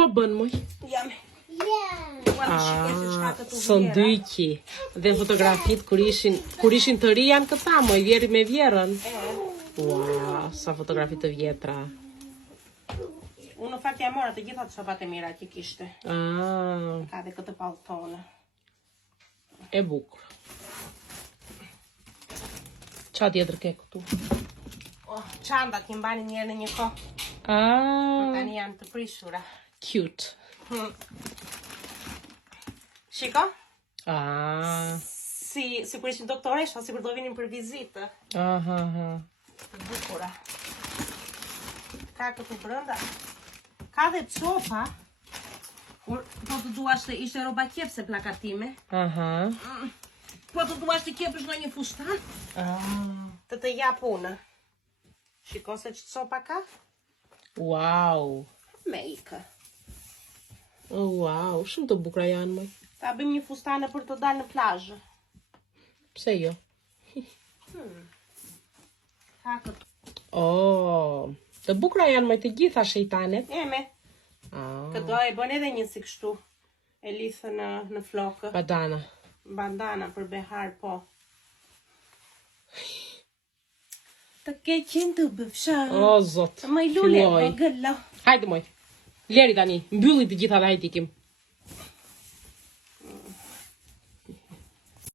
Po bën moj. Jam. Sëndyqi. Dhe fotografit kur ishin të ri janë këta moj, vjeri me vjerën. Wow, sa fotografi të vjetra. Unë në fakt ja mora të gjitha të çopat e mira që kishte. Ka dhe këtë palltone. E bukur. Qa tjetër ke këtu? Çantat i mbani njerë në një kohë. Tani janë të prishura. Cute. Shiko? Si kur ishin doktoresha, si kur do vinin për vizitë. Të bukura. Ka këtu brenda. Ka dhe çopa. Po të duash të ishte roba qepse plakatime. Po të duash të kepësh në një fustan. Të jap unë. Shiko se që copa ka? Wow. Mejka. Wow, shumë të bukra janë moj. Ta bëjmë një fustane për të dalë në plazh. Pse jo? Ka këtu. Të bukra janë moj të gjitha shejtanet. Eme. Këto e bën edhe një si kështu. E lithë në flokë. Bandana për behar, po. Të keqin të bëfsha. O, zot. Më i lule, po gëllo. Hajde moj. Leri tani, mbylli të gjitha dhe hajt ikim.